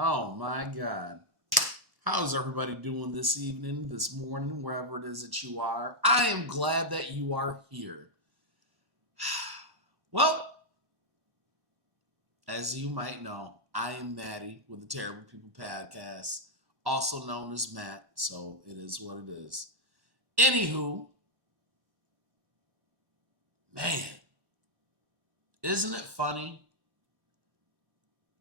Oh my God. How's everybody doing this evening, this morning, wherever it is that you are? I am glad that you are here. Well, as you might know, I am Maddie with the Terrible People Podcast, also known as Matt, so it is what it is. Anywho, man, isn't it funny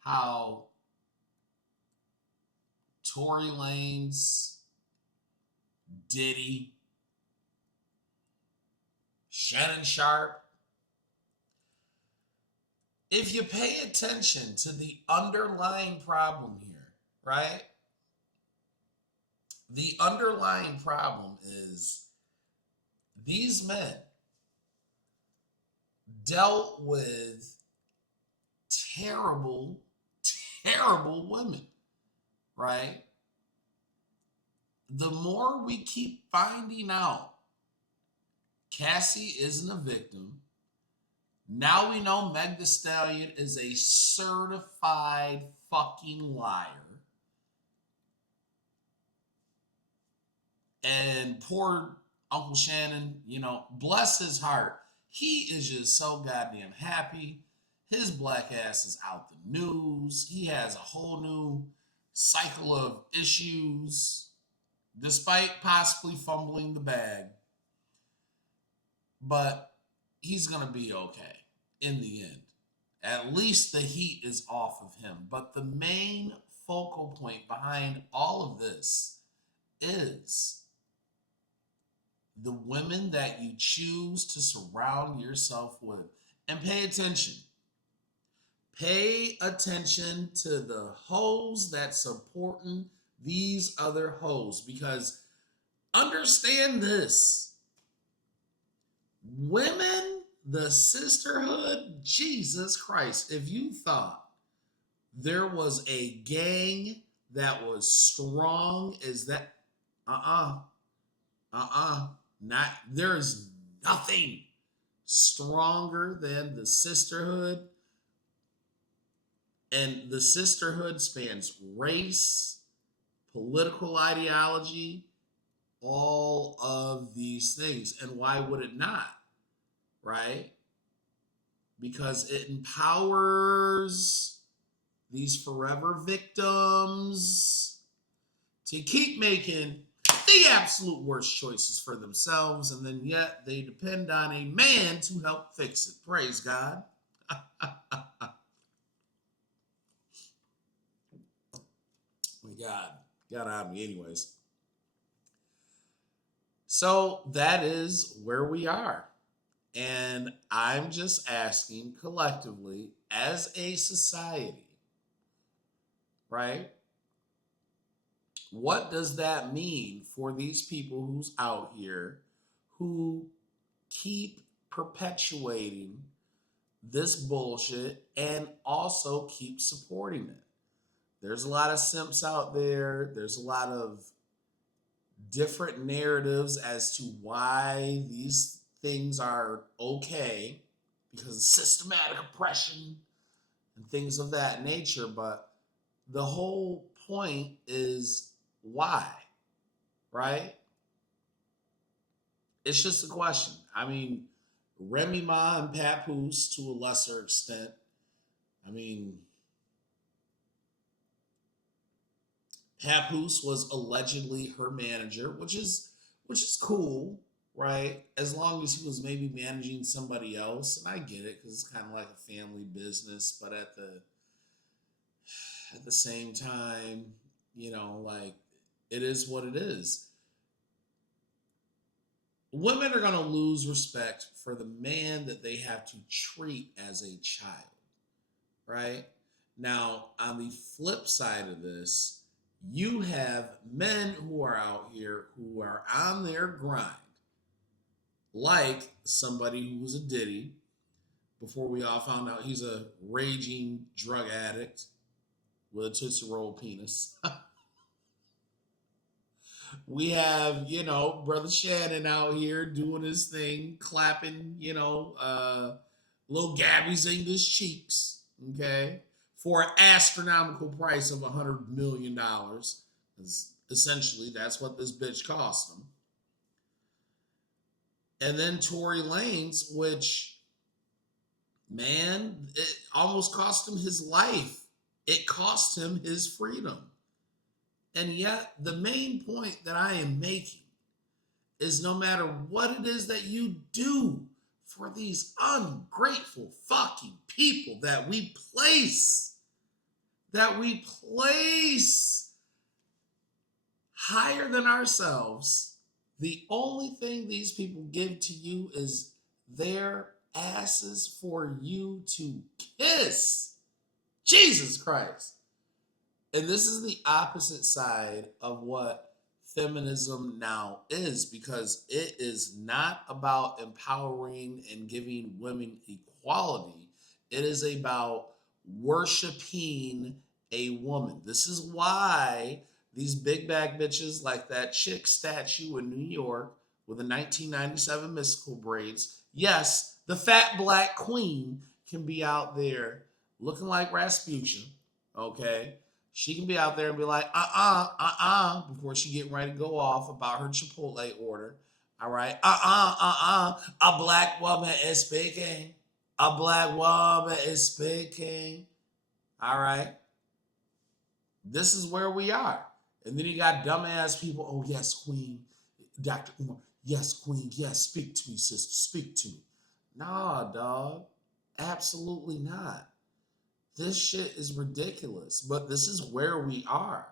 how Tory Lanez, Diddy, Shannon Sharp, if you pay attention to the underlying problem here, right? The underlying problem is these men dealt with terrible, terrible women, right? The more we keep finding out Cassie isn't a victim, now we know Meg Thee Stallion is a certified fucking liar. And poor Uncle Shannon, bless his heart. He is just so goddamn happy. His black ass is out the news. He has a whole new cycle of issues, despite possibly fumbling the bag. But he's going to be okay in the end. At least the heat is off of him. But the main focal point behind all of this is the women that you choose to surround yourself with. And pay attention. Pay attention to the hoes that supporting these other hoes. Because understand this. Women, the sisterhood, Jesus Christ. If you thought there was a gang that was strong as that, not there's nothing stronger than the sisterhood. And the sisterhood spans race, political ideology, all of these things. And why would it not? Right? Because it empowers these forever victims to keep making the absolute worst choices for themselves, and then yet they depend on a man to help fix it. Praise God. My God, got on me anyways. So that is where we are. And I'm just asking collectively as a society, right? What does that mean for these people who's out here who keep perpetuating this bullshit and also keep supporting it? There's a lot of simps out there. There's a lot of different narratives as to why these things are okay because of systematic oppression and things of that nature. But the whole point is why, right? It's just a question. I mean, Remy Ma and Papoose to a lesser extent. I mean, Papoose was allegedly her manager, which is cool, right? As long as he was maybe managing somebody else, and I get it because it's kind of like a family business, but at the same time, like it is what it is. Women are going to lose respect for the man that they have to treat as a child, right? Now, on the flip side of this, you have men who are out here who are on their grind, like somebody who was a Diddy before we all found out he's a raging drug addict with a Tootsie Roll penis. We have, Brother Shannon out here doing his thing, clapping, little Gabby's English cheeks, okay, for an astronomical price of $100 million. Because essentially that's what this bitch cost him. And then Tory Lanez, which, man, it almost cost him his life. It cost him his freedom. And yet, the main point that I am making is no matter what it is that you do for these ungrateful fucking people that we place higher than ourselves, the only thing these people give to you is their asses for you to kiss. Jesus Christ. And this is the opposite side of what feminism now is, because it is not about empowering and giving women equality. It is about worshiping a woman. This is why these big bag bitches like that chick statue in New York with the 1997 mystical braids. Yes, the fat black queen can be out there looking like Rasputin, okay? She can be out there and be like, before she get ready to go off about her Chipotle order. All right, a black woman is speaking. A black woman is speaking. All right, this is where we are. And then you got dumbass people. Oh yes, Queen, Dr. Umar. Yes, Queen. Yes, speak to me, sister. Speak to me. Nah, dog. Absolutely not. This shit is ridiculous, but this is where we are.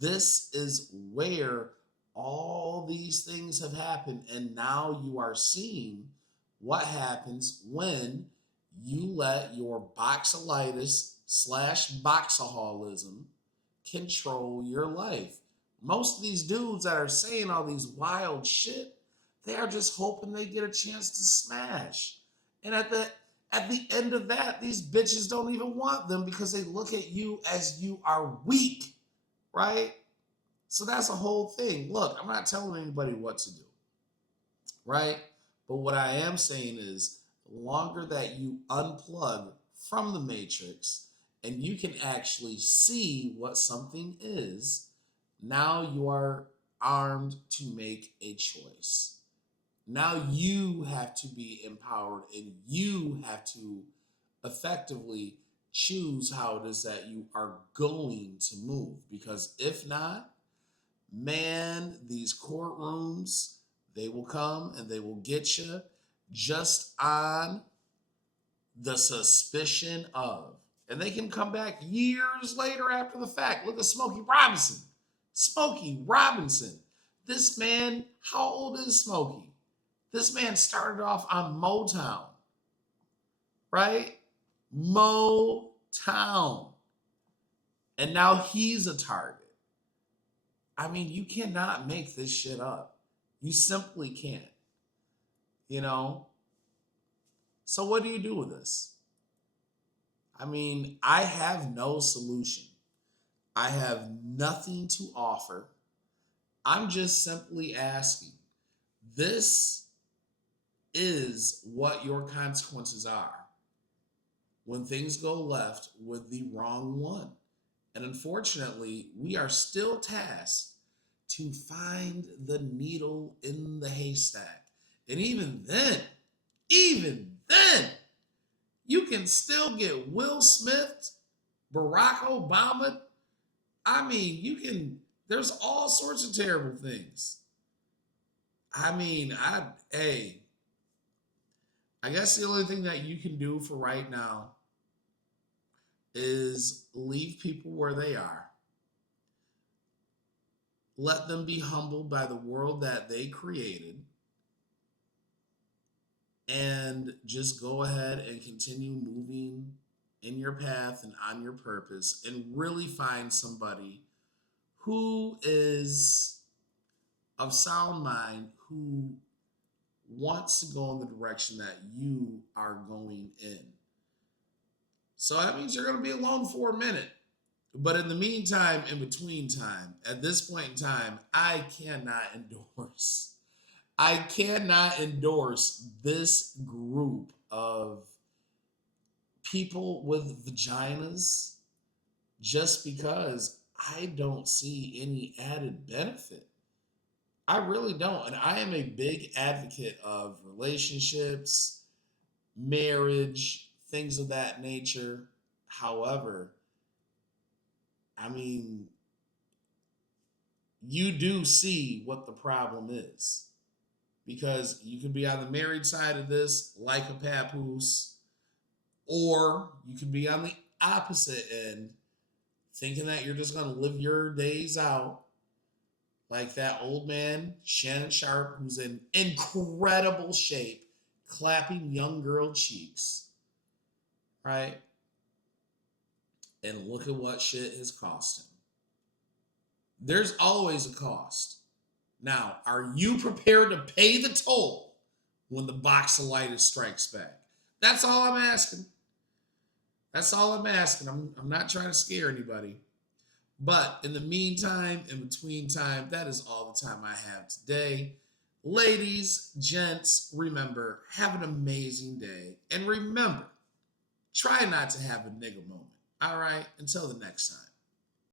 This is where all these things have happened. And now you are seeing what happens when you let your boxilitis / boxaholism control your life. Most of these dudes that are saying all these wild shit, they are just hoping they get a chance to smash. And at the end of that, these bitches don't even want them because they look at you as you are weak, right? So that's a whole thing. Look, I'm not telling anybody what to do, right? But what I am saying is, the longer that you unplug from the matrix and you can actually see what something is, now you are armed to make a choice. Now you have to be empowered and you have to effectively choose how it is that you are going to move. Because if not, man, these courtrooms, they will come and they will get you just on the suspicion of. And they can come back years later after the fact. Look at Smokey Robinson. Smokey Robinson. This man, how old is Smokey? This man started off on Motown, right? Motown. And now he's a target. I mean, you cannot make this shit up. You simply can't. You know? So what do you do with this? I mean, I have no solution. I have nothing to offer. I'm just simply asking. This is what your consequences are when things go left with the wrong one. And unfortunately, we are still tasked to find the needle in the haystack. And even then, you can still get Will Smith, Barack Obama. I mean, there's all sorts of terrible things. I mean, I guess the only thing that you can do for right now is leave people where they are. Let them be humbled by the world that they created. And just go ahead and continue moving in your path and on your purpose and really find somebody who is of sound mind, who wants to go in the direction that you are going in. So that means you're going to be alone for a minute. But in the meantime, in between time, at this point in time, I cannot endorse this group of people with vaginas just because I don't see any added benefit. I really don't. And I am a big advocate of relationships, marriage, things of that nature. However, I mean, you do see what the problem is because you can be on the married side of this like a papoose, or you can be on the opposite end thinking that you're just going to live your days out like that old man, Shannon Sharp, who's in incredible shape, clapping young girl cheeks, right? And look at what shit has cost him. There's always a cost. Now, are you prepared to pay the toll when the boxilitis strikes back? That's all I'm asking. That's all I'm asking. I'm not trying to scare anybody. But in the meantime, in between time, that is all the time I have today. Ladies, gents, remember, have an amazing day. And remember, try not to have a nigga moment. All right? Until the next time.